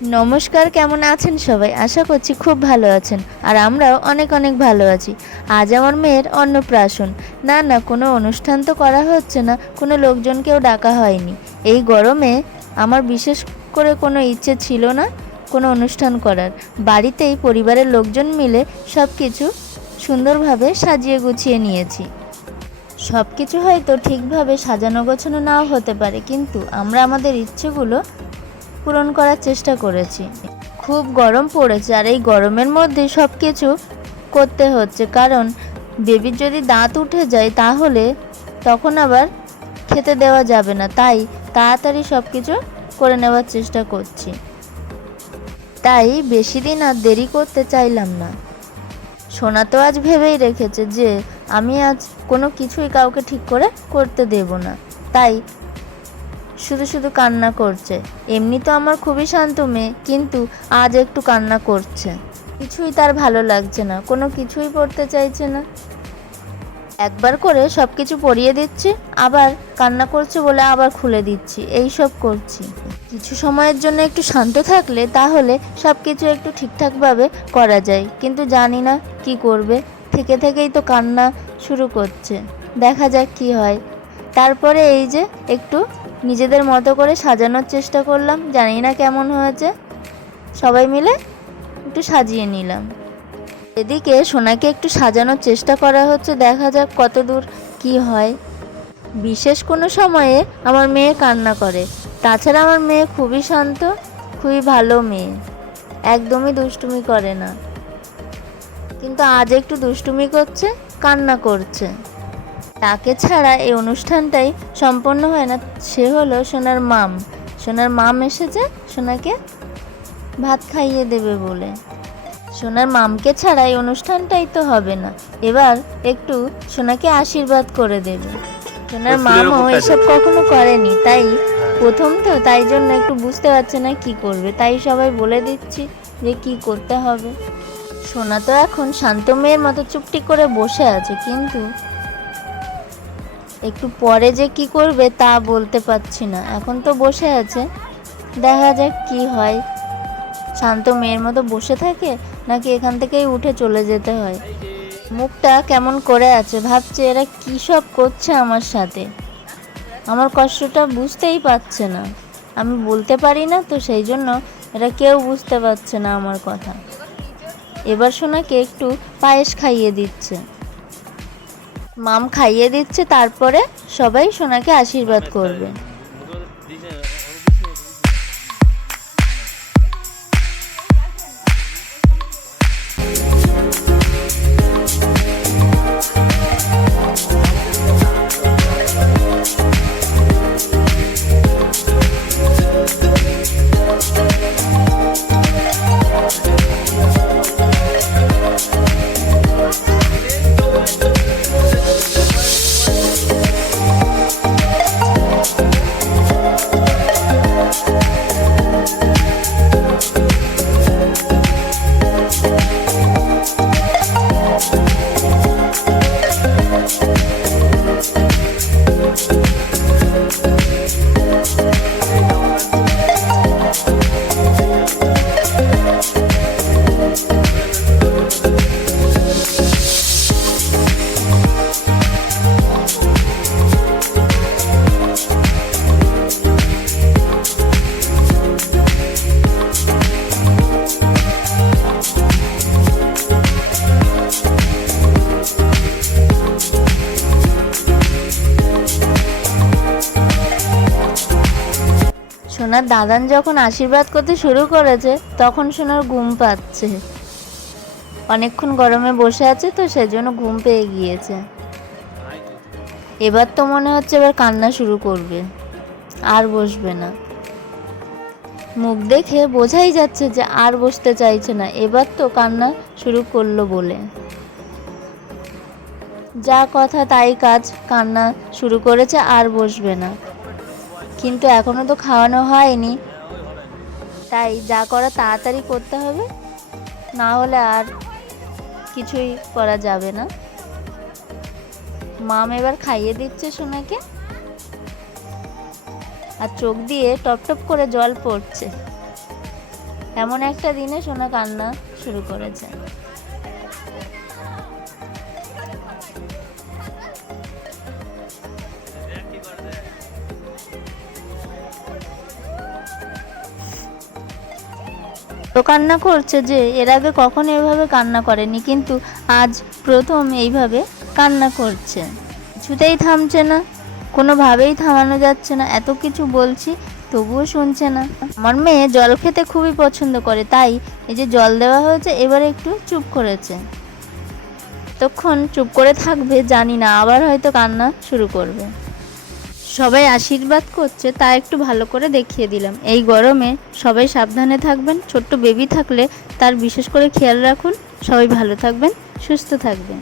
নমস্কার, কেমন আছেন সবাই? আশা করছি খুব ভালো আছেন। আর আমরাও অনেক অনেক ভালো আছি। আজ আমার মেয়ের অন্নপ্রাশন। না, কোনো অনুষ্ঠান তো করা হচ্ছে না, কোনো লোকজনকেও ডাকা হয়নি। এই গরমে আমার বিশেষ করে কোনো ইচ্ছে ছিল না কোনো অনুষ্ঠান করার। বাড়িতেই পরিবারের লোকজন মিলে সব কিছু সুন্দরভাবে সাজিয়ে গুছিয়ে নিয়েছি। সব কিছু হয়তো ঠিকভাবে সাজানো গোছানো নাও হতে পারে, কিন্তু আমরা আমাদের ইচ্ছেগুলো পূরণ করার চেষ্টা করেছি। খুব গরম পড়েছে, আর এই গরমের মধ্যে সব কিছু করতে হচ্ছে, কারণ বেবির যদি দাঁত উঠে যায় তাহলে তখন আবার খেতে দেওয়া যাবে না। তাই তাড়াতাড়ি সব কিছু করে নেওয়ার চেষ্টা করছি। তাই বেশি দিন আর দেরি করতে চাইলাম না। সোনা তো আজ ভেবেই রেখেছে যে আমি আজ কোনো কিছুই কাউকে ঠিক করে করতে দেব না, তাই শুধু শুধু কান্না করছে। এমনি তো আমার খুবই শান্ত মেয়ে, কিন্তু আজ একটু কান্না করছে। কিছুই তার ভালো লাগছে না, কোনো কিছুই পড়তে চাইছে না। একবার করে সব কিছু পরিয়ে দিচ্ছি, আবার কান্না করছে বলে আবার খুলে দিচ্ছি, এই সব করছি। কিছু সময়ের জন্য একটু শান্ত থাকলে তাহলে সব কিছু একটু ঠিকঠাকভাবে করা যায়, কিন্তু জানি না কি করবে। থেকেই তো কান্না শুরু করছে। দেখা যাক কি হয়। তারপরে এই যে একটু নিজেদের মতো করে সাজানোর চেষ্টা করলাম, জানি না কেমন হয়েছে। সবাই মিলে একটু সাজিয়ে নিলাম। এদিকে সোনাকে একটু সাজানোর চেষ্টা করা হচ্ছে, দেখা যাক কত দূর কি হয়। বিশেষ কোনো সময়ে আমার মেয়ে কান্না করে, তাছাড়া আমার মেয়ে খুবই শান্ত, খুবই ভালো মেয়ে, একদমই দুষ্টুমি করে না। কিন্তু আজ একটু দুষ্টুমি করছে, কান্না করছে। তাকে ছাড়া এই অনুষ্ঠানটাই সম্পন্ন হয় না। সে হলো সোনার মাম। সোনার মাম এসেছে সোনাকে ভাত খাইয়ে দেবে বলে। সোনার মামকে ছাড়া এই অনুষ্ঠানটাই তো হবে না। এবার একটু সোনাকে আশীর্বাদ করে দেবে। সোনার মামও এসব কখনো করেনি, তাই প্রথম তো, তাই জন্য একটু বুঝতে পারছে না কি করবে। তাই সবাই বলে দিচ্ছি যে কি করতে হবে। সোনা তো এখন শান্ত মেয়ের মতো চুপটি করে বসে আছে, কিন্তু একটু পরে যে কি করবে তা বলতে পারছি না। এখন তো বসে আছে, দেখা যাক কি হয়। শান্ত মেয়ের মতো বসে থাকে নাকি এখান থেকেই উঠে চলে যেতে হয়। মুখটা কেমন করে আছে, ভাবছে এরা কী সব করছে আমার সাথে। আমার কষ্টটা বুঝতেই পারছে না, আমি বলতে পারি না তো, সেই জন্য এরা কেউ বুঝতে পারছে না আমার কথা। এবার সোনাকে একটু পায়েস খাইয়ে দিচ্ছে, মাম খাইয়ে দিচ্ছে, তারপরে সবাই সোনাকে আশীর্বাদ করবে। সোনার দাদান যখন আশীর্বাদ করতে শুরু করেছে তখন সোনার ঘুম পাচ্ছে। অনেকক্ষণ গরমে বসে আছে তো সেজন্য ঘুম পেয়ে গিয়েছে। এবার তো মনে হচ্ছে এবার কান্না শুরু করবে, আর বসবে না। মুখ দেখে বোঝাই যাচ্ছে যে আর বসতে চাইছে না, এবার তো কান্না শুরু করলো বলে। যা কথা তাই কাজ, কান্না শুরু করেছে, আর বসবে না। কিন্তু এখনো তো খাওয়ানো হয়নি, তাই যা করা তাড়াতাড়ি করতে হবে, না হলে আর কিছুই করা যাবে না। মাম এবার খাইয়ে দিচ্ছে সোনাকে, আর চোখ দিয়ে টপ টপ করে জল পড়ছে। এমন একটা দিনে সোনা কান্না শুরু করেছে। তো কান্না করছে যে এর আগে কখনো এভাবে কান্না করেনি, কিন্তু আজ প্রথম এইভাবে কান্না করছে। কিছুতেই থামছে না, কোনোভাবেই থামানো যাচ্ছে না, এত কিছু বলছি তবুও শুনছে না। আমার মেয়ে জল খেতে খুবই পছন্দ করে, তাই এই যে জল দেওয়া হয়েছে এবারে একটু চুপ করেছে। তখন চুপ করে থাকবে জানি না, আবার হয়তো কান্না শুরু করবে। সবাই আশীর্বাদ করছে, তা একটু ভালো করে দেখিয়ে দিলাম। এই গরমে সবাই সাবধানে থাকবেন, ছোট্ট বেবি থাকলে তার বিশেষ করে খেয়াল রাখুন। সবাই ভালো থাকবেন, সুস্থ থাকবেন।